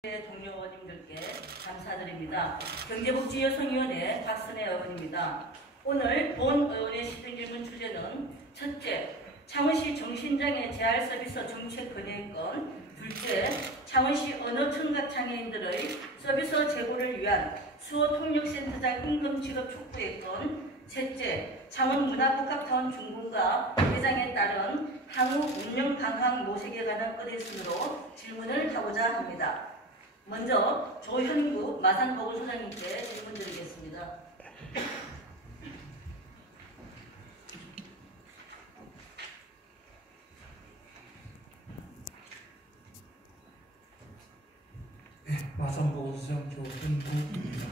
동료님들께 감사드립니다. 경제복지여성위원회 박선혜 의원입니다. 오늘 본 의원의 시정질문 주제는 첫째, 창원시 정신장애 재활 서비스 정책 건의권, 둘째, 창원시 언어청각장애인들의 서비스 제고를 위한 수어통역센터장 임금 지급 촉구의건, 셋째, 창원문화복합타운 중공가 회장에 따른 향후 운영 방향 모색에 관한 의뢰 순으로 질문을 하고자 합니다. 먼저 조현구 마산보건소장님께 질문 드리겠습니다. 네, 마산보건소장 조현구입니다.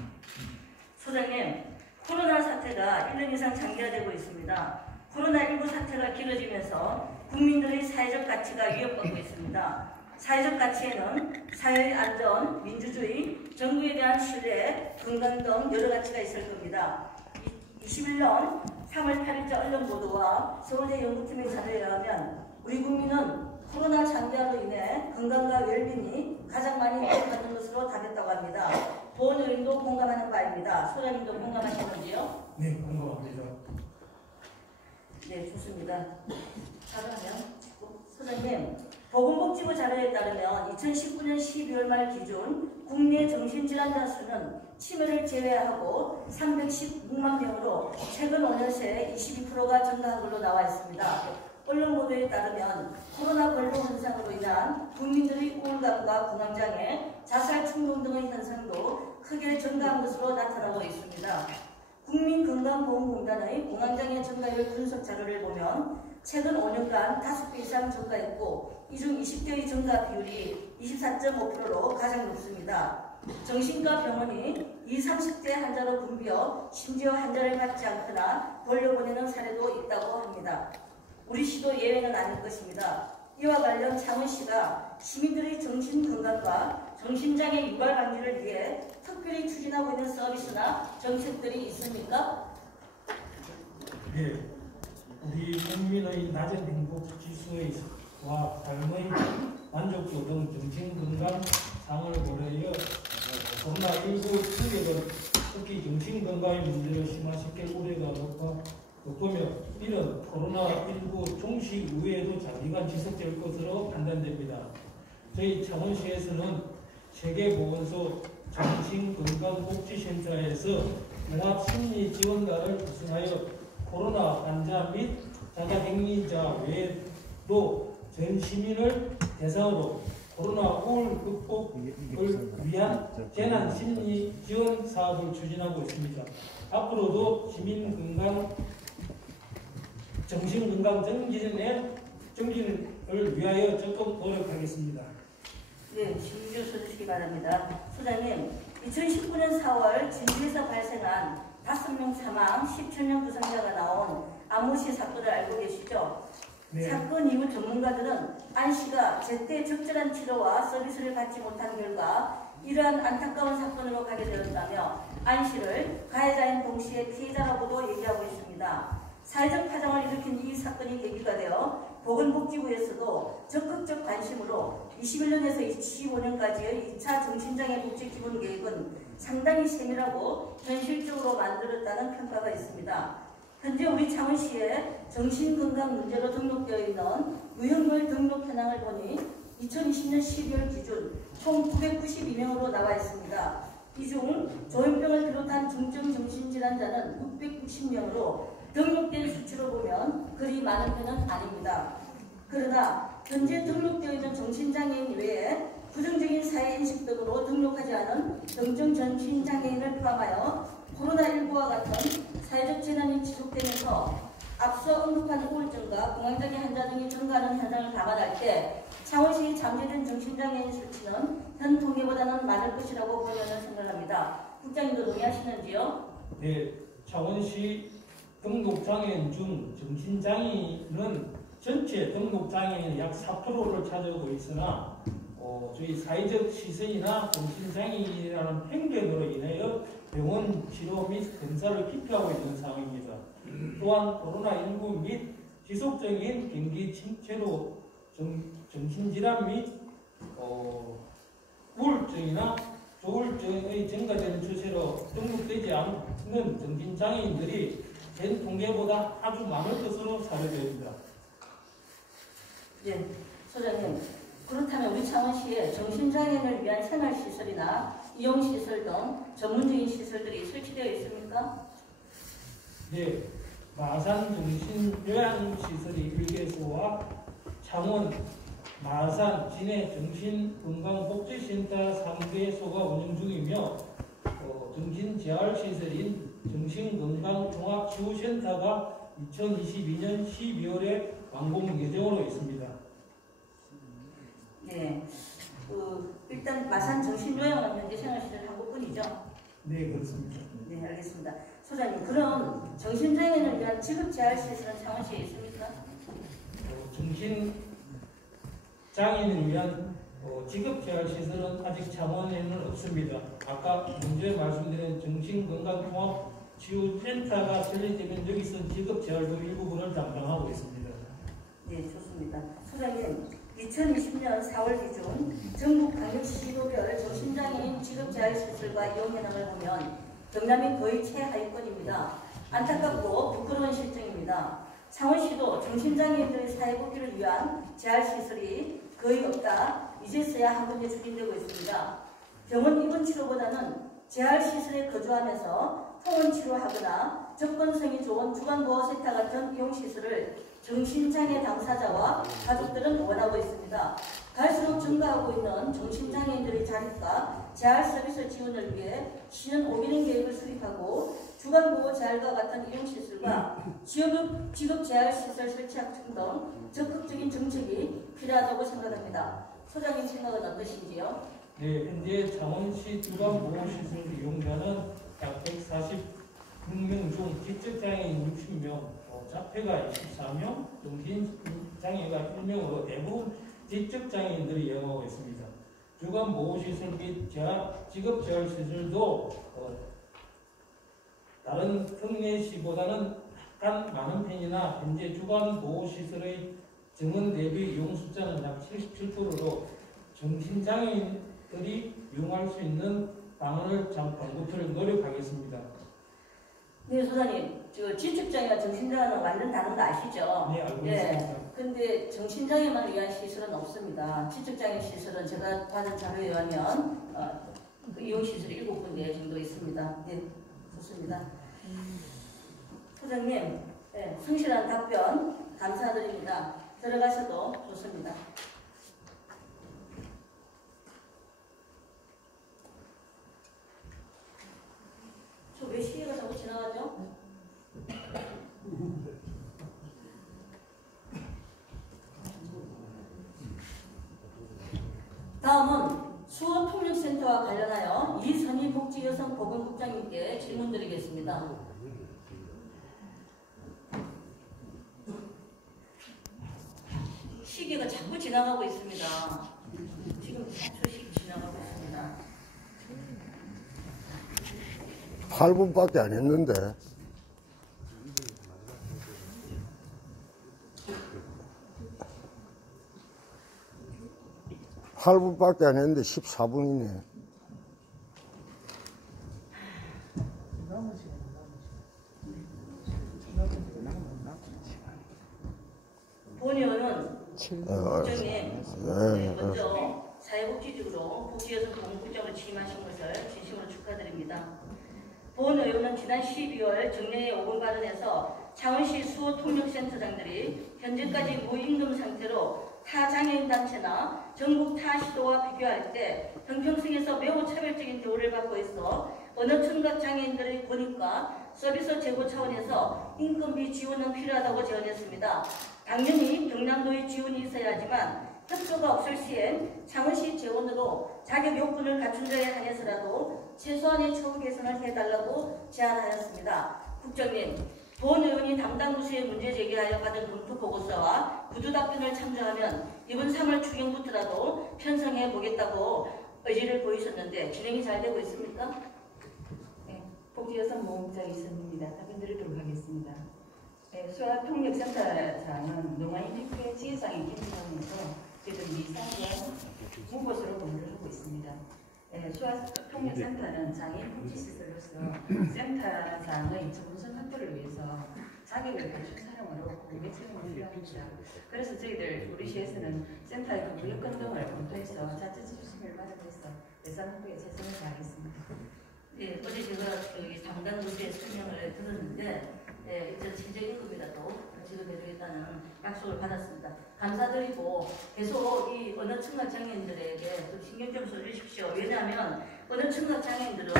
소장님, 코로나 사태가 1년 이상 장기화되고 있습니다. 코로나19 사태가 길어지면서 국민들의 사회적 가치가 위협받고 있습니다. 사회적 가치에는 사회의 안전, 민주주의, 정부에 대한 신뢰, 건강 등 여러 가치가 있을 겁니다. 21년 3월 8일자 언론 보도와 서울대 연구팀의 자료에 의하면 우리 국민은 코로나 장기화로 인해 건강과 웰빙이 가장 많이 위협받는 것으로 답했다고 합니다. 보건 의원도 공감하는 바입니다. 소장님도 공감하시는지요? 네, 공감합니다. 네, 좋습니다. 자, 그러면 소장님, 보건복지부 자료에 따르면 2019년 12월 말 기준 국내 정신질환자 수는 치매를 제외하고 316만 명으로 최근 5년 새 22%가 증가한 걸로 나와 있습니다. 언론 보도에 따르면 코로나 벌로 현상으로 인한 국민들의 우울감과 공황장애, 자살 충동 등의 현상도 크게 증가한 것으로 나타나고 있습니다. 국민건강보험공단의 공황장애 증가율 분석 자료를 보면 최근 5년간 5배 이상 증가했고 이 중 20대의 증가 비율이 24.5%로 가장 높습니다. 정신과 병원이 20, 30대 환자로 붐비어 심지어 환자를 받지 않거나 돌려보내는 사례도 있다고 합니다. 우리 시도 예외는 아닐 것입니다. 이와 관련 창원시가 시민들의 정신건강과 정신장애 유발 방지를 위해 특별히 추진하고 있는 서비스나 정책들이 있습니까? 네, 우리 국민의 낮은 행복지수와 삶의 만족도 등 정신건강 상을 고려하여 코로나19 충격을 특히 정신건강의 문제를 심화시킬 우려가 높으며 이런 코로나19 종식 이후에도 장기간 지속될 것으로 판단됩니다. 저희 창원시에서는 세계보건소 정신건강복지센터에서 종합심리지원단을 구성하여 코로나 환자 및 자가격리자 외에도 전 시민을 대상으로 코로나 우울 극복을 위한 재난심리 지원 사업을 추진하고 있습니다. 앞으로도 정신건강 정진을 위하여 적극 노력하겠습니다. 네, 진주 써주시기 바랍니다. 소장님, 2019년 4월 진주에서 발생한 5명 사망, 17명 부상자가 나온 안모씨 사건을 알고 계시죠? 네. 사건 이후 전문가들은 안씨가 제때 적절한 치료와 서비스를 받지 못한 결과 이러한 안타까운 사건으로 가게 되었다며 안씨를 가해자인 동시에 피해자라고도 얘기하고 있습니다. 사회적 파장을 일으킨 이 사건이 계기가 되어 보건복지부에서도 적극적 관심으로 21년에서 25년까지의 2차 정신장애 복지 기본계획은 상당히 세밀하고 현실적으로 만들었다는 평가가 있습니다. 현재 우리 창원시에 정신건강 문제로 등록되어 있는 유형별 등록 현황을 보니 2020년 12월 기준 총 992명으로 나와 있습니다. 이 중 조현병을 비롯한 중증 정신질환자는 660명으로 등록된 수치로 보면 그리 많은 편은 아닙니다. 그러나 현재 등록되어 있는 정신장애인 외에 부정적인 사회인식 등으로 등록하지 않은 정증 정신장애인을 포함하여 코로나19와 같은 사회적 재난이 지속되면서 앞서 언급한 우울증과 공황장애 환자 등이 증가하는 현상을 감안할 때 창원시 잠재된 정신장애인 수치는 현 통계보다는 많을 것이라고 본연은 생각합니다. 국장님도 동의하시는지요? 네, 창원시 등록장애인 중 정신장애인은 전체 등록장애인의 약 4%를 차지하고 있으나 저희 사회적 시선이나 정신장애인이라는 편견으로 인하여 병원 치료 및 검사를 기피하고 있는 상황입니다. 또한 코로나19 및 지속적인 경기 침체로 정신질환 및 우울증이나 조울증의 증가되는 추세로 등록되지 않는 정신장애인들이 전 통계보다 아주 많을 것으로 사례됩니다. 네, 소장님. 그렇다면 우리 창원시에 정신장애인을 위한 생활시설이나 이용시설 등 전문적인 시설들이 설치되어 있습니까? 네, 마산 정신요양시설이 1개소와 창원, 마산, 진해 정신건강복지센터 3개소가 운영 중이며 정신재활시설인 정신건강종합치유센터가 2022년 12월에 완공 예정으로 있습니다. 네, 일단 마산 정신요양은 현재 생활시설 한 곳뿐이죠? 네, 그렇습니다. 네, 알겠습니다. 소장님, 그럼 정신장애인을 위한 지급재활시설은 창원시에 있습니까? 정신장애인을 위한 지급재활시설은 아직 창원에는 없습니다. 아까 먼저 말씀드린 정신건강통합치유센터가 설립되면 여기서 지급재활도 일부분을 담당하고 있습니다. 네, 좋습니다. 소장님, 2020년 4월 기준 전국광역시도별 정신장애인 지급재활시설과 이용현황을 보면 경남이 거의 최하위권입니다. 안타깝고 부끄러운 실정입니다. 창원시도 정신장애인들의 사회복귀를 위한 재활시설이 거의 없다. 이제서야 한 군데 추진되고 있습니다. 병원 입원 치료보다는 재활시설에 거주하면서 통원치료하거나 접근성이 좋은 주간보호센터 같은 이용시설을 정신장애 당사자와 가족들은 원하고 있습니다. 갈수록 증가하고 있는 정신장애인들의 자립과 재활 서비스 지원을 위해 시는 5개년 계획을 수립하고 주간보호재활과 같은 이용시설과 지급재활시설 설치 확충 등 적극적인 정책이 필요하다고 생각합니다. 소장님 생각은 어떠신지요? 네, 현재 창원시 주간보호시설 이용자는 약 146명 중 지적장애인 60명, 자폐가 24명, 정신장애가 1명으로 대부분 지적장애인들이 이용하고 있습니다. 주간보호시설 및 지급재활시설도 다른 특례시보다는 약간 많은 편이나 현재 주간보호시설의 정원 대비 이용 숫자는 약 77%로 정신장애인들이 이용할 수 있는 방안을 방구표를 노력하겠습니다. 네, 소장님. 지적장애와 정신장애는 완전 다른 거 아시죠? 네, 알고 있습니다. 근데 정신장애만 위한 시설은 없습니다. 지적장애 시설은 제가 받은 자료에 의하면 이용시설이 7군데 정도 있습니다. 네, 좋습니다. 소장님, 네, 성실한 답변 감사드립니다. 들어가셔도 좋습니다. 저 왜 시계가 자꾸 지나가죠? 다음은 수어통역센터와 관련하여 이선희 복지여성보건국장님께 질문드리겠습니다. 시계가 자꾸 지나가고 있습니다. 지금 4초씩 지나가고 있습니다. 8분밖에 안 했는데. (8분밖에) 안 했는데 14분이네. 본 의원은 국장님 먼저 사회복지직으로 복지여성보건국장으로 취임하신 것을 진심으로 축하드립니다. 본 의원은 지난 12월 정례회 5분 발언에서 창원시 수호통역센터장들이 현재까지 무임금 상태로 타 장애인 단체나 전국 타 시도와 비교할 때 형평성에서 매우 차별적인 대우를 받고 있어 어느 청각 장애인들의 권익과 서비스 제고 차원에서 인건비 지원은 필요하다고 제언했습니다. 당연히 경남도의 지원이 있어야 하지만 협조가 없을 시엔 창원시 재원으로 자격 요건을 갖춘 자에 한해서라도 최소한의 처우 개선을 해달라고 제안하였습니다. 국장님, 본 의원이 담당 부서에 문제 제기하여 받은 검토 보고서와 구두 답변을 참조하면 이번 3월 추경부터라도 편성해 보겠다고 의지를 보이셨는데 진행이 잘 되고 있습니까? 네, 복지여성보건국장 이선입니다. 답변드리도록 하겠습니다. 네, 수화통역센터장은 농아인 피부의 지혜상의 기능하면서 저희들 미사관 무곳으로 근무를 하고 있습니다. 소아통역센터는 장애인 복지시설로서 센터장의 전문성 확보를 위해서 자격을 갖춘 사람으로 공개 채용을 필요합니다. 그래서 저희들 우리 시에서는 센터의 근무 여건 등을 검토해서 자체 추심을 마련해서 예산 확보에 최선을 다하겠습니다. 예, 어제 제가 여기 담당 부서에 설명을 들었는데, 예, 이제 최저임금이라도 지급해주겠다는 약속을 받았습니다. 감사드리고 계속 이 어느 청각 장애인들에게 좀 신경 좀 써주십시오. 왜냐하면 어느 청각 장애인들은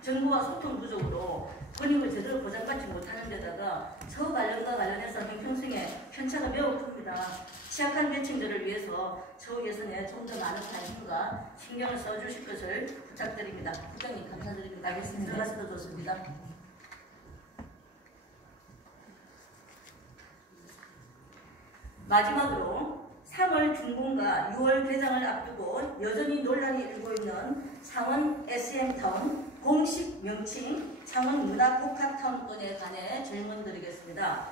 정부와 소통 부족으로 권익을 제대로 보장받지 못하는 데다가 저 관련해서 형평성에 편차가 매우 큽니다. 취약한 계층들을 위해서 저 예산에 좀 더 많은 관심과 신경을 써주실 것을 부탁드립니다. 부장님 감사드립니다. 알겠습니다. 들어가서도 좋습니다. 마지막으로 3월 준공과 6월 개장을 앞두고 여전히 논란이 일고 있는 창원 SM타운 공식 명칭 창원 문화복합타운권에 관해 질문 드리겠습니다.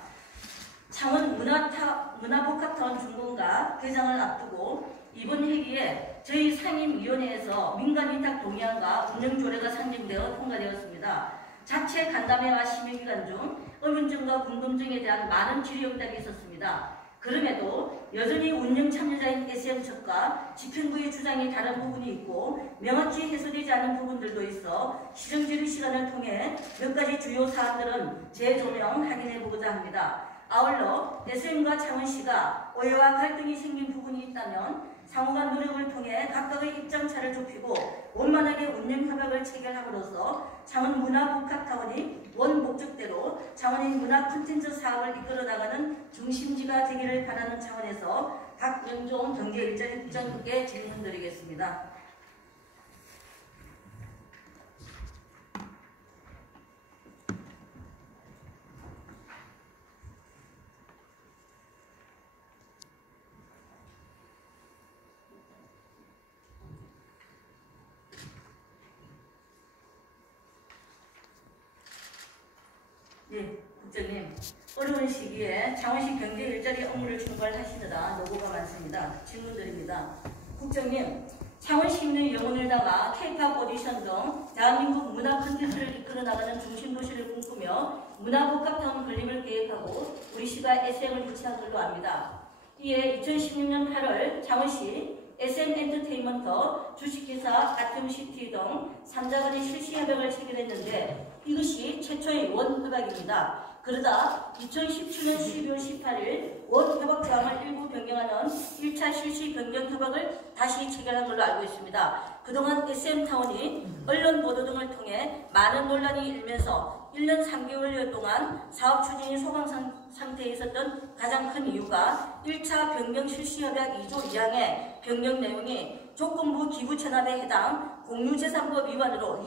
창원 문화복합타운 준공과 개장을 앞두고 이번 회기에 저희 상임위원회에서 민간위탁 동의안과 운영조례가 상정되어 통과되었습니다. 자체 간담회와 심의기간 중 의문점과 궁금증에 대한 많은 질의응답이 있었습니다. 그럼에도 여전히 운영 참여자인 SM 측과 집행부의 주장이 다른 부분이 있고 명확히 해소되지 않은 부분들도 있어 시정질의 시간을 통해 몇 가지 주요 사안들은 재조명 확인해보고자 합니다. 아울러 SM과 창원시가 오해와 갈등이 생긴 부분이 있다면 상호간 노력을 통해 각각의 입장차를 좁히고 원만하게 운영 협약을 체결함으로써 창원 문화복합타운이 원 목적대로 창원의 문화 콘텐츠 사업을 이끌어 나가는 중심지가 되기를 바라는 차원에서 각 연종 경제 일정에 질문드리겠습니다. 예, 국장님. 어려운 시기에 창원시 경제 일자리 업무를 총괄하시느라 노고가 많습니다. 질문드립니다. 국장님, 창원시 있는 영혼을 담아 K-팝 오디션 등 대한민국 문화 콘텐츠를 이끌어 나가는 중심도시를 꿈꾸며 문화복합타운 건립을 계획하고 우리 시가 SM을 유치한 걸로 압니다. 이에 2016년 8월 창원시 SM엔터테인먼트, 주식회사 아톰시티 등 3자 간의 실시협약을 체결했는데 이것이 최초의 원협약입니다. 그러다 2017년 12월 18일 원협약조항을 일부 변경하는 1차 실시 변경 협약을 다시 체결한 걸로 알고 있습니다. 그동안 SM타운이 언론 보도 등을 통해 많은 논란이 일면서 1년 3개월여 동안 사업 추진이 소강 상태에 있었던 가장 큰 이유가 1차 변경 실시 협약 2조 2항의 변경 내용이 조건부 기부 체납에 해당 공유재산법 위반으로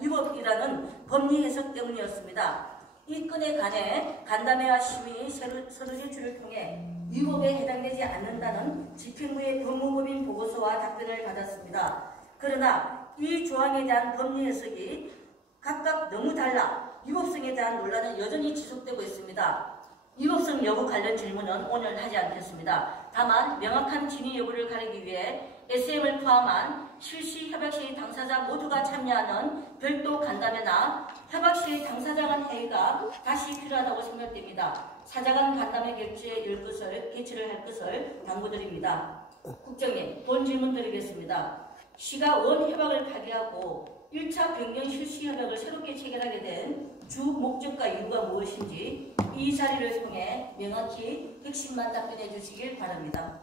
위법이라는 법리 해석 때문이었습니다. 이 건에 관해 간담회와 심의, 서류 제출을 통해 위법에 해당되지 않는다는 집행부의 법무법인 보고서와 답변을 받았습니다. 그러나 이 조항에 대한 법리 해석이 각각 너무 달라 위법성에 대한 논란은 여전히 지속되고 있습니다. 위법성 여부 관련 질문은 오늘 하지 않겠습니다. 다만 명확한 진위 여부를 가리기 위해 SM을 포함한 실시 협약시의 당사자 모두가 참여하는 별도 간담회나 협약시의 당사자 간 회의가 다시 필요하다고 생각됩니다. 사자간 간담회 개최를 할 것을 당부드립니다. 국장님, 본 질문 드리겠습니다. 시가 원 협약을 파기하고 1차 변경 실시 협약을 새롭게 체결하게 된 주 목적과 이유가 무엇인지 이 자리를 통해 명확히 핵심만 답변해 주시길 바랍니다.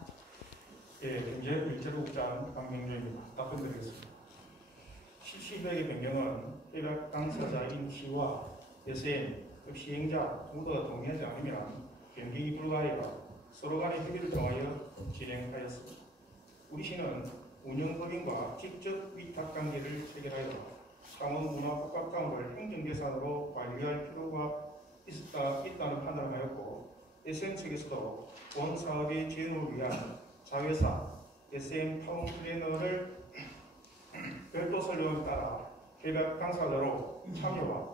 예, 경제일자국장 강명조입니다. 답변드리겠습니다. 실시협약의 변경은 협약 당사자인 시와 SM, 즉 시행자 모두가 동의하지 않으면 변경이 불가하여 서로 간의 협의를 통하여 진행하였습니다. 우리 시는 운영법인과 직접 위탁 관계를 체결하여 창원 문화복합타운을 행정재산으로 관리할 필요가 있다는 판단을 하였고 SM 측에서도 본 사업의 진행을 위한 자회사 SM타운 플래너를 별도 설명에 따라 협약 당사자로 참여와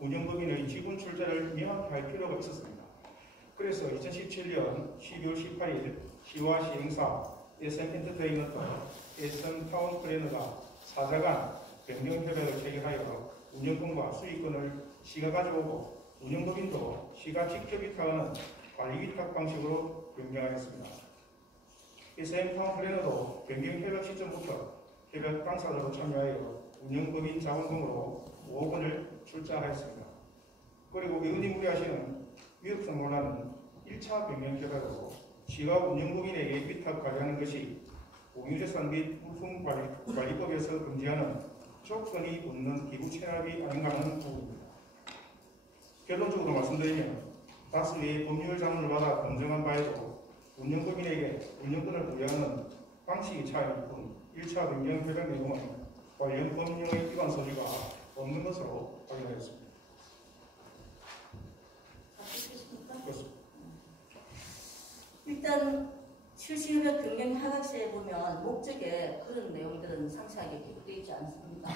운영법인의 지분 출자를 명확히 할 필요가 있었습니다. 그래서 2017년 12월 18일 시와 시행사 SM 엔터테인먼트, SM 타운 플래너가 사자간 변경 협약을 체결하여 운영권과 수익권을 시가 가지고 오고 운영법인도 시가 직접 위탁하는 관리 위탁 방식으로 변경하였습니다. SM 타운 플래너도 변경 협약 시점부터 협약 당사자로 참여하여 운영법인 자본금으로 5억 원을 출자하였습니다. 그리고 의원님 우려하시는 위협성 논란은 1차 변경 협약으로 시가 운영법인에게 위탁 관리하는 것이 공유재산 및 물품관리법에서 금지하는 조건이 붙는 기부 체납이 아닌가 하는 부분입니다. 결론적으로 말씀드리면 다수의 법률 자문을 받아 검증한 바에도 운영법인에게 운영권을 부여하는 방식의 차이일 뿐 1차 변경 협약 내용은 관련 법령의 위반 소지가 없는 것으로 확인하였습니다. 그렇습니다. 일단 실시협약 변경 하각시에 보면 목적에 그런 내용들은 상세하게 기록되어 있지 않습니다.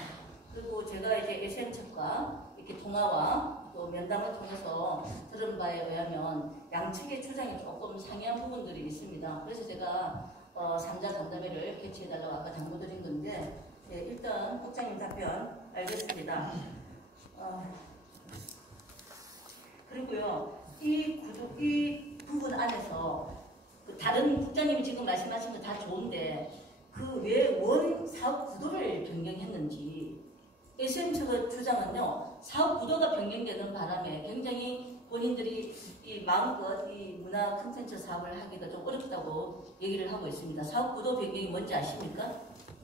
그리고 제가 이제 SM측과 이렇게 통화와 또 면담을 통해서 들은 바에 의하면 양측의 주장이 조금 상이한 부분들이 있습니다. 그래서 제가 3자 간담회를 개최해달라고 아까 당부드린 건데, 예, 일단 국장님 답변 알겠습니다. 그리고요, 이 부분 안에서 다른 국장님이 지금 말씀하신 거 다 좋은데 그 왜 원 사업 구도를 변경했는지 SM측의 주장은요, 사업 구도가 변경되는 바람에 굉장히 본인들이 이 마음껏 이 문화 콘텐츠 사업을 하기가 좀 어렵다고 얘기를 하고 있습니다. 사업 구도 변경이 뭔지 아십니까?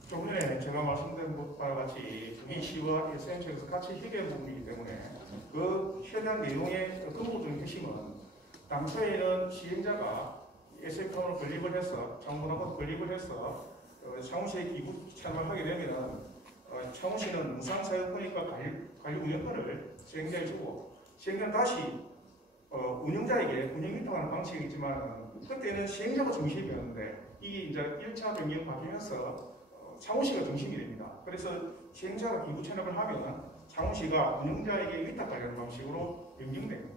조금 전에 제가 말씀드린 것과 같이 이 시와 SM측에서 같이 협의한 부분이기 때문에 그 협약 내용의 근본적인 핵심은 당초에는 시행자가 SM타운을 건립을 해서 장본하고 건립을 해서 창원시에 기부 체납을 하게 되면 창원시는 무상사용권과 관리 운영권을 시행자에 주고 시행자는 다시 운영자에게 운영 위탁하는 방식이지만 그때는 시행자가 중심이었는데 이게 이제 1차 변경 바뀌면서 창원시가 중심이 됩니다. 그래서 시행자가 기부 체납을 하면 창원시가 운영자에게 위탁하는 방식으로 변경됩니다.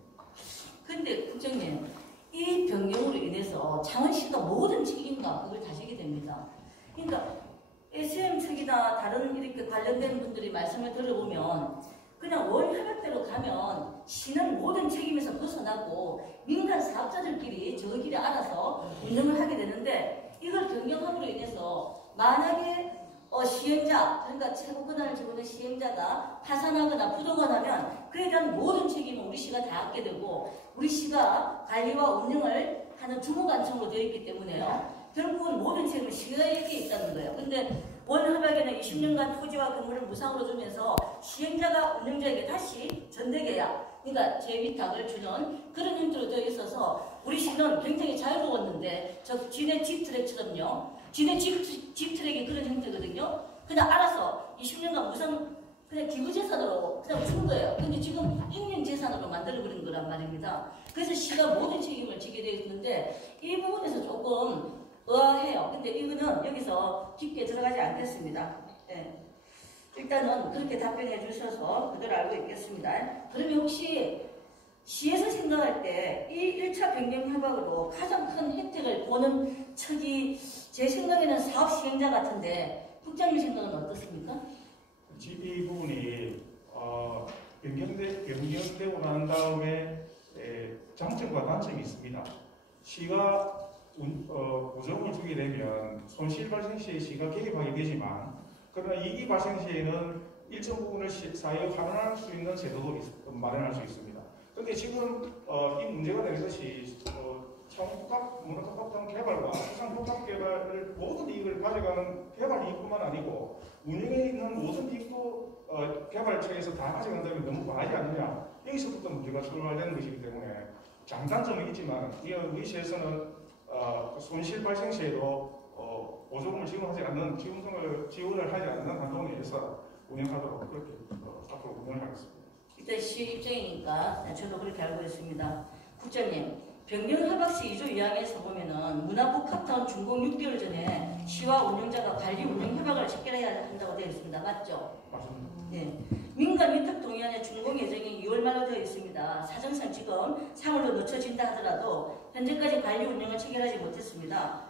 근데 국장님, 이 변경으로 인해서 창원시가 모든 책임과 그걸 다지게 됩니다. 그러니까 SM 측이나 다른 이렇게 관련된 분들이 말씀을 들어보면 그냥 원 협약대로 가면 시는 모든 책임에서 벗어나고 민간 사업자들끼리 저희끼리 알아서 운영을 하게 되는데 이걸 변경함으로 인해서 만약에 시행자, 그러니까 최고 권한을 지고 있는 시행자가 파산하거나 부도건하면 그에 대한 모든 책임은 우리 시가 다 갖게 되고 우리 시가 관리와 운영을 하는 주무관청으로 되어 있기 때문에요. 결국은 모든 책임은 시가에게 있다는 거예요. 근데 원협약에는 20년간 토지와 건물을 무상으로 주면서 시행자가 운영자에게 다시 전대계약, 그러니까 재위탁을 주는 그런 형태로 되어 있어서 우리 시는 굉장히 자유로웠는데 저 지네 G트랙처럼요. 지네 G트랙이 그런 형태거든요. 그냥 알아서 20년간 무상 그냥 기부재산으로 그냥 준 거예요. 근데 지금 행령재산으로 만들어버린 거란 말입니다. 그래서 시가 모든 책임을 지게 되어 있는데 이 부분에서 조금 의아해요. 근데 이거는 여기서 깊게 들어가지 않겠습니다. 네. 일단은 그렇게 답변해 주셔서 그대로 알고 있겠습니다. 그러면 혹시 시에서 생각할 때 이 1차 변경 협약으로 가장 큰 혜택을 보는 측이 제 생각에는 사업 시행자 같은데 국장님 생각은 어떻습니까? 이 부분이 변경되고 난 다음에 장점과 단점이 있습니다. 시가 보조금을 주게 되면 손실 발생 시에 시가 개입하게 되지만 그러나 이익이 발생 시에는 일정 부분을 사회에 환원할 수 있는 제도도 마련할 수 있습니다. 그런데 지금 이 문제가 되는 것이 청국갑 문화특합당 개발과 수상복합 개발을 모든 이익을 가져가는 개발 이익뿐만 아니고 운영에 있는 모든 이익도 개발처에서 다 가져간다면 너무 과하지 않느냐, 여기서부터 문제가 출발되는 것이기 때문에 장단점이 있지만 우리 시에서는 손실 발생 시에도 보조금을 지원하지 않는 지원을 하지 않는 한도 내에서 운영하도록 그렇게 앞으로 운영하겠습니다. 일단 시 입장이니까 저도 그렇게 알고 있습니다. 국장님, 변경 협약시 2조 2항에서 보면은 문화복합타운 준공 6개월 전에 시와 운영자가 관리 운영 협약을 체결해야 한다고 되어 있습니다. 맞죠? 맞습니다. 네. 민간 위탁 동의안의 준공 예정이 2월 말로 되어 있습니다. 사정상 지금 3월로 늦춰진다 하더라도 현재까지 관리 운영을 체결하지 못했습니다.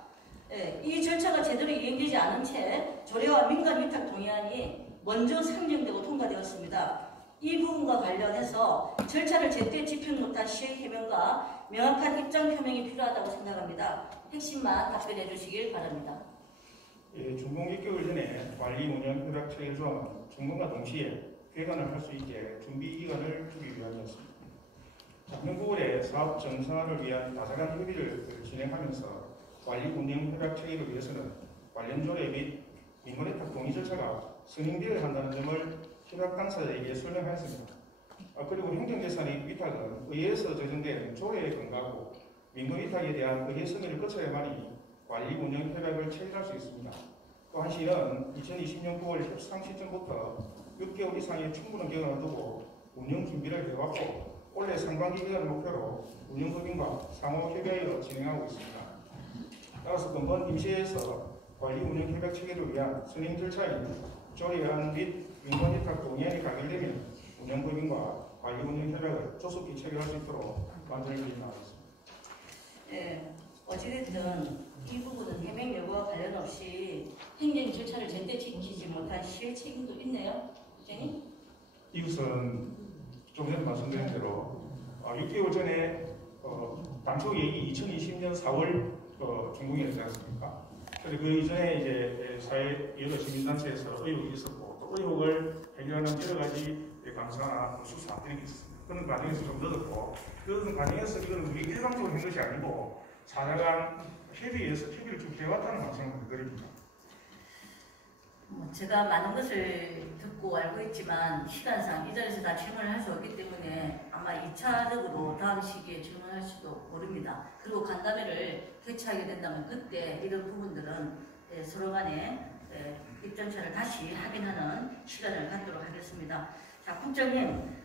이 절차가 제대로 이행되지 않은 채 조례와 민간 위탁 동의안이 먼저 상정되고 통과되었습니다. 이 부분과 관련해서 절차를 제때 집행 못한 시의 해명과 명확한 입장 표명이 필요하다고 생각합니다. 핵심만 답변해 주시길 바랍니다. 예, 준공 입격을 전에 관리 운영 협약 체계 조항은 준공과 동시에 개관을 할 수 있게 준비 기간을 주기 위함이었습니다. 작년 9월에 사업 정상화를 위한 다자간 협의를 진행하면서 관리 운영 협약 체계를 위해서는 관련 조례 및 민원위탁 동의 절차가 승인되어야 한다는 점을 협약 당사자에게 설명하였습니다. 그리고 행정재산의 위탁은 의회에서 제정된 조례에 근거하고 민원위탁에 대한 의회 승인을 거쳐야만이 관리 운영 협약을 체결할 수 있습니다. 또한 시는 2020년 9월 협상 시점부터 6개월 이상의 충분한 기간을 두고 운영 준비를 해왔고 올해 상반기 기간을 목표로 운영법인과 상호 협의하여 진행하고 있습니다. 따라서 근본 임시회에서 관리 운영 협약 체계를 위한 승인 절차인 조례안 및 민원위탁 동의안이 가결되면 운영법인과 관리 운영 협약을 조속히 체결할 수 있도록 만들기 바라겠습니다. 네, 어찌됐든 이 부분은 해명 여부와 관련 없이 행정 절차를 제때 지키지 못한 시의 책임도 있네요. 국장님? 이것은 좀 전에 말씀드린 대로 6개월 전에 당초 계획이 2020년 4월 준공이었지 않습니까? 그리고 그 이전에 이제 사회 여러 시민단체에서 의혹이 있었고 또 의혹을 해결하는 여러 가지 감사나 수사 이런 게 있었습니다. 그런 과정에서 좀 늦었고 그런 과정에서 이거는 우리 일방적으로 한 것이 아니고 사자간 협의에서 협의를 쭉 해왔다는 말씀을 드립니다. 제가 많은 것을 듣고 알고 있지만 시간상 이 자리에서 다 질문을 할 수 없기 때문에 아마 2차적으로 다음 시기에 질문할지도 모릅니다. 그리고 간담회를 개최하게 된다면 그때 이런 부분들은 서로 간에 입장차를 다시 확인하는 시간을 갖도록 하겠습니다. 자, 국장님,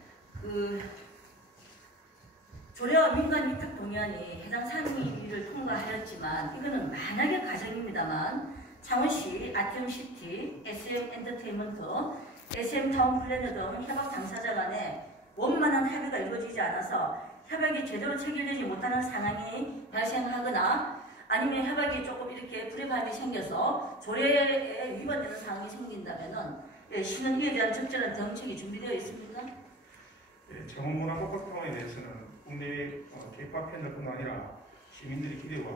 조례와 민간 위탁 동의안이 해당 상임위를 통과하였지만 이거는 만약의 가정입니다만 창원시 아티움시티, SM 엔터테인먼트, SM 타운 플래너 등 협약 당사자 간에 원만한 협의가 이루어지지 않아서 협약이 제대로 체결되지 못하는 상황이 발생하거나 아니면 협약이 조금 이렇게 불협화음이 생겨서 조례에 위반되는 상황이 생긴다면은 시는 이에 대한 적절한 대응책이 준비되어 있습니까? 창원문화국박타운에 대해서는 국내 개파 패널뿐 아니라 시민들의 기대와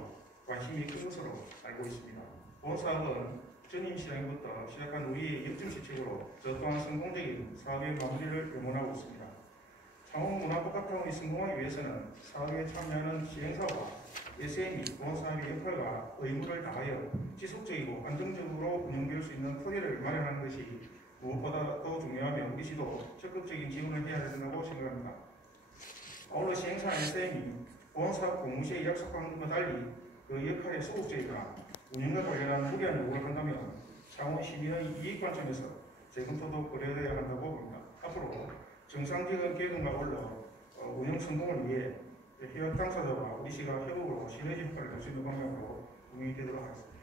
관심이 큰 것으로 알고 있습니다. 본 사업은 전임 시장부터 시작한 우리의 역점시책으로 저 또한 성공적인 사업의 마무리를 응원하고 있습니다. 창원문화국박타운이 성공하기 위해서는 사업에 참여하는 시행사와 SM이 본 사업의 역할과 의무를 다하여 지속적이고 안정적으로 운영될 수 있는 토대를 마련하는 것이 무엇보다도 중요하며 우리 시도 적극적인 지원을 해야 된다고 생각합니다. 아울러 시행사 SM이 본사업 공무시에 약속한 것과 달리 그 역할의 소극적이거나 운영과 관련한 무리한 요구를 한다면 창원 시민의 이익 관점에서 재검토도 고려해야 한다고 봅니다. 앞으로 정상적인 계획과 올려 운영 성공을 위해 협약 당사자와 우리 시가 협업으로 시너지 효과를 낼 수 있는 방향으로 운영이 되도록 하겠습니다.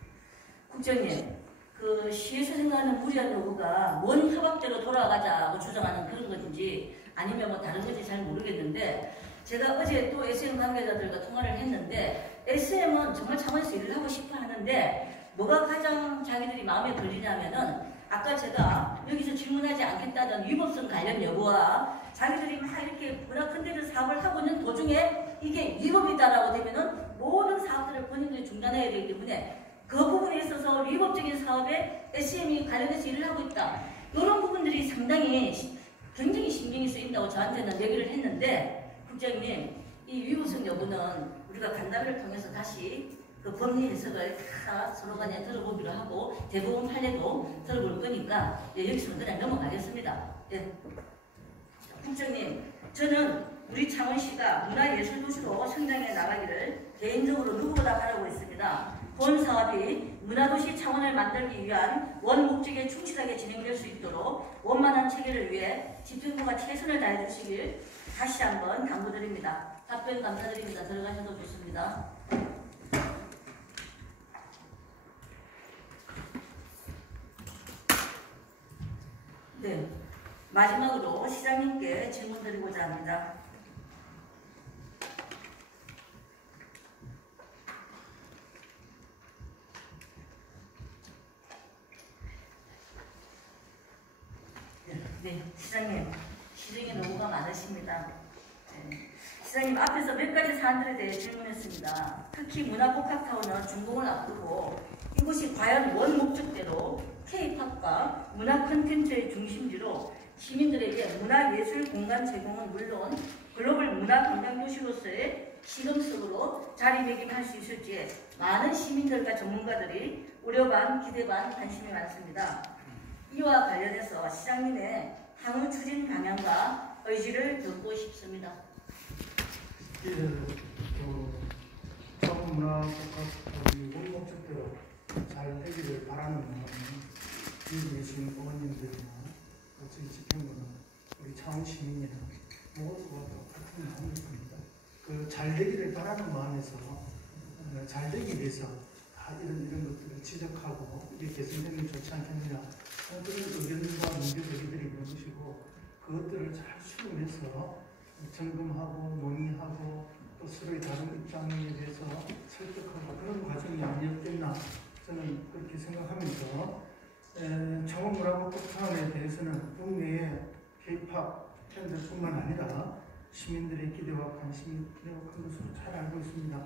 국장님, 시에서 생각하는 무리한 요구가 뭔 협약대로 돌아가자고 주장하는 그런 건지 아니면 뭐 다른 건지 잘 모르겠는데 제가 어제 또 SM 관계자들과 통화를 했는데 SM은 정말 창원에서 일을 하고 싶어 하는데 뭐가 가장 자기들이 마음에 걸리냐면은 아까 제가 여기서 질문하지 않겠다던 위법성 관련 여부와 자기들이 막 이렇게 뭐라 큰 데를 사업을 하고 있는 도중에 이게 위법이다라고 되면은 모든 사업들을 본인들이 중단해야 되기 때문에 그 부분에 있어서 위법적인 사업에 SM이 관련해서 일을 하고 있다. 이런 부분들이 상당히 굉장히 신경이 쓰인다고 저한테는 얘기를 했는데 국장님, 이 위법성 여부는 우리가 간담회를 통해서 다시 그 법리 해석을 다 서로 간에 들어보기로 하고 대법원 판례도 들어볼 거니까 여기서는 그냥 넘어가겠습니다. 국장님, 저는 우리 창원시가 문화예술도시로 성장해 나가기를 개인적으로 누구보다 바라고 있습니다. 본 사업이 문화도시 창원을 만들기 위한 원 목적에 충실하게 진행될 수 있도록 원만한 체계를 위해 집행부가 최선을 다해 주시길 다시 한번 당부드립니다. 답변 감사드립니다. 들어가셔도 좋습니다. 네, 마지막으로 시장님께 질문 드리고자 합니다. 네, 시장님, 시중에 노고가 많으십니다. 네. 시장님 앞에서 몇 가지 사안들에 대해 질문했습니다. 특히 문화복합타운은 준공을 앞두고 이곳이 과연 원 목적대로 K-팝과 문화 콘텐츠의 중심지로 시민들에게 문화예술 공간 제공은 물론 글로벌 문화 관광 도시로서의 실험속으로 자리매김할 수 있을지 많은 시민들과 전문가들이 우려 반 기대 반 관심이 많습니다. 이와 관련해서 시장님의 향후 추진 방향과 의지를 듣고 싶습니다. 자본문화복합 원목적대로 잘 되기를 바라는 마음은 여기 계신 의원님들이나 저희 집행부는 우리 창원 시민이나 모두가 같은 마음이 있습니다. 그 잘 되기를 바라는 마음에서 잘 되기 위해서 다 이런 것들을 지적하고 이게 개선되면 좋지 않겠느냐 그런 의견과 문제 제기들이 있는 것이고 그것들을 잘 수렴해서 점검하고 논의하고 또 서로의 다른 입장에 대해서 설득하고 그런 과정이 아니었겠나 저는 그렇게 생각하면서 창원문화복합타운에 대해서는 국내의 K-팝 팬들뿐만 아니라 시민들의 기대와 관심이 매우 큰 것으로 잘 알고 있습니다.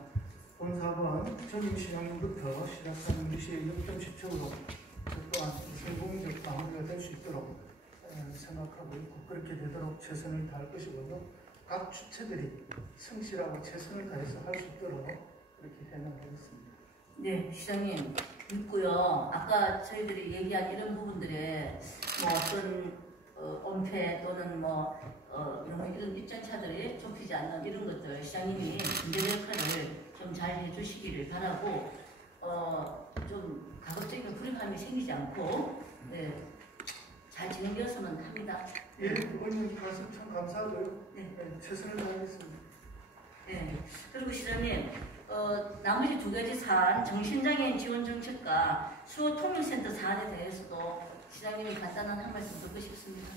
본 사업은 전임시장부터 시작하는 우리시의 역점시책으로 또한 성공적 마무리가 될 수 있도록 생각하고 있고 그렇게 되도록 최선을 다할 것이고요. 각 주체들이 성실하고 최선을 다해서 할 수 있도록 그렇게 해나가겠습니다. 네, 시장님 있고요. 아까 저희들이 얘기한 이런 부분들에 뭐 어떤 엄폐 또는 뭐 이런 입장차들이 좁히지 않는 이런 것들 시장님이 문제 역할을 좀 잘 해주시기를 바라고 좀 가급적이면 불이함이 생기지 않고 네, 잘 진행되었으면 합니다. 예, 의원님 말씀 참 감사하고요. 네. 최선을 다하겠습니다. 네. 그리고 시장님 나머지 두 가지 사안 정신장애인 지원 정책과 수호 통일센터 사안에 대해서도 시장님이 간단한 한 말씀 듣고 싶습니다.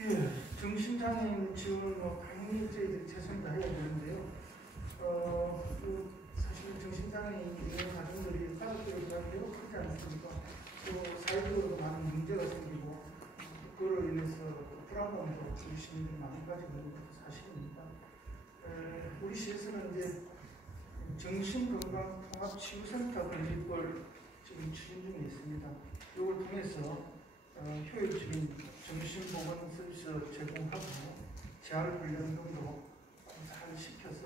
예, 정신장애인 지원은 당연히 저희들이 최선을 다해야 되는데요. 사실 정신장애인 있는 가정들이 가족들이 매우 크지 않습니까? 또 사회적으로 많은 문제가 생기고 그로 인해서 불안감도 우리 시민들이 많이 가지고 있는 것도 사실입니다. 우리 시에서는 이제 정신건강통합치유센터 건립을 지금 추진 중에 있습니다. 이걸 통해서 효율적인 정신보건 서비스 제공하고 재활훈련 등도 잘 시켜서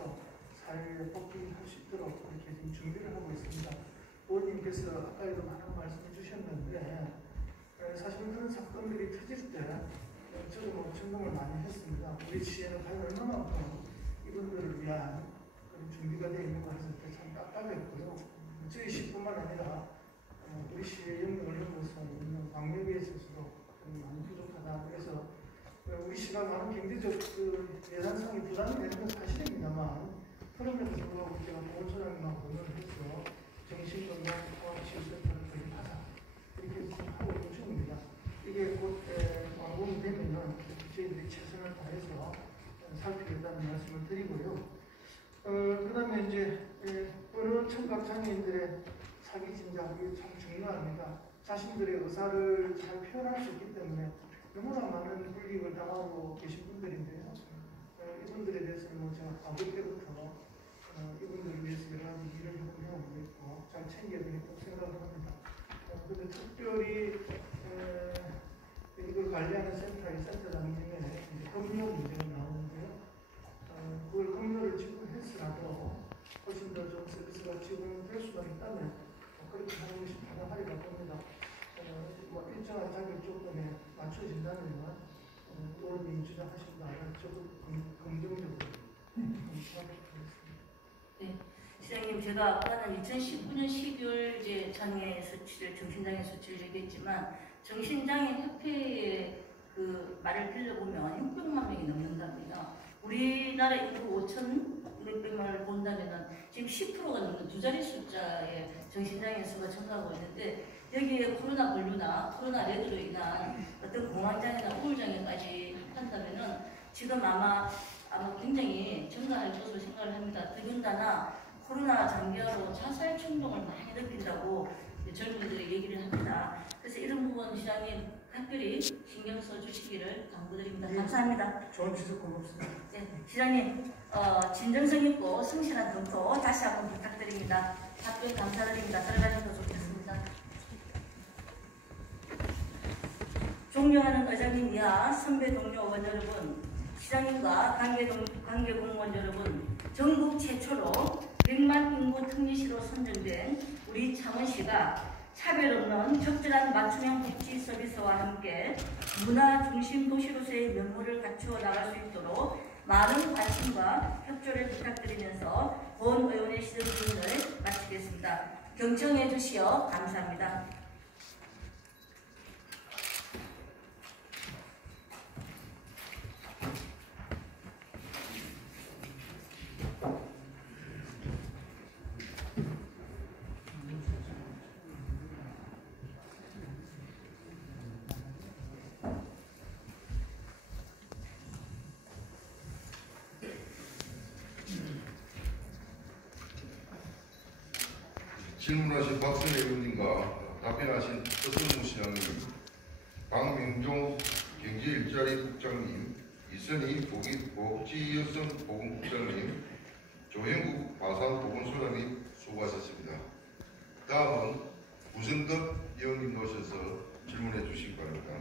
사회에 복귀할 수 있도록 그렇게 지금 준비를 하고 있습니다. 의원님께서 아까에도 많은 말씀해 주셨는데 사실 그런 사건들이 터질 때 저도 뭐 점검을 많이 했습니다. 우리 시에는 과연 얼마만큼 이분들을 위한 그런 준비가 되어 있는 것 같아서 참 답답했고요. 저희 시뿐만 아니라 우리 시의 영역을 넘어서 있는 광역에 있어서도 많이 부족하다. 그래서 우리 시가 많은 경제적 예산상이 부담이 되는 건 사실입니다만 그럼에도 불구하고 제가 보건처장님하고 의논을 해서 정신건강통합치유센터를 건립하자 이렇게 하고 있는 중입니다. 이게 곧 완공이 되면은 저희들이 최선을 다해서 살피겠다는 말씀을 드리고요. 그 다음에 이제 어느 청각장애인들의 사기 진작이 참 중요합니다. 자신들의 의사를 잘 표현할 수 있기 때문에 너무나 많은 불이익을 당하고 계신 분들인데요. 이분들에 대해서는 뭐 제가 과거 때부터 이분들을 위해서 여러 가지 일을 해오고 있고 잘 챙겨야 되겠다고 생각을 합니다. 그런데 특별히 이걸 관리하는 센터의 센터장 중에 급료 문제가 나오는데요. 그걸 급료를 지불했으라도 훨씬 더 좀 서비스가 지원될 수가 있다면 그렇게 하는 것이 가능하리라 봅니다. 뭐 일정한 자격 조건에 맞춰진다면 의원님이 주장하신다면 저도 긍정적으로 생각하겠습니다. 네, 시장님 제가 아까는 2019년 12월 이제 장애 수치를 정신장애 수치를 얘기했지만 정신장애 협회의 그 말을 빌려보면 600만 명이 넘는답니다. 우리나라 인구 5,600만을 본다면은 지금 10%가 넘는 두 자리 숫자의 정신장애 수가 증가하고 있는데 여기에 코로나 블루나 코로나 레드로 인한 어떤 공황장애나 우울장애까지 합한다면은 지금 아마 굉장히 증가할 것으로 생각을 합니다. 더군다나 코로나 장기화로 자살 충동을 많이 느낀다고 젊은이들이 얘기를 합니다. 그래서 이런 부분 시장님 특별히 신경 써주시기를 당부드립니다. 감사합니다. 좋은 지적 고맙습니다. 네, 시장님, 진정성 있고 성실한 검토 다시 한번 부탁드립니다. 답변 감사드립니다. 들어가셔도 좋겠습니다. 존경하는 의장님 이하 선배 동료 의원 여러분, 시장님과 관계 공무원 여러분, 전국 최초로 100만 인구 특례시로 선정된 우리 창원시가 차별 없는 적절한 맞춤형 복지 서비스와 함께 문화 중심 도시로서의 면모를 갖추어 나갈 수 있도록 많은 관심과 협조를 부탁드리면서 본 의원의 시정 질문을 마치겠습니다. 경청해 주시어 감사합니다. 질문하신 박선혜 의원님과 답변하신 허성무 시장님, 박명종 경제일자리국장님, 이선희 복지여성보건국장님, 조형국 화산보건소장님 수고하셨습니다. 다음은 구성덕 의원님 모셔서 질문해 주시기 바랍니다.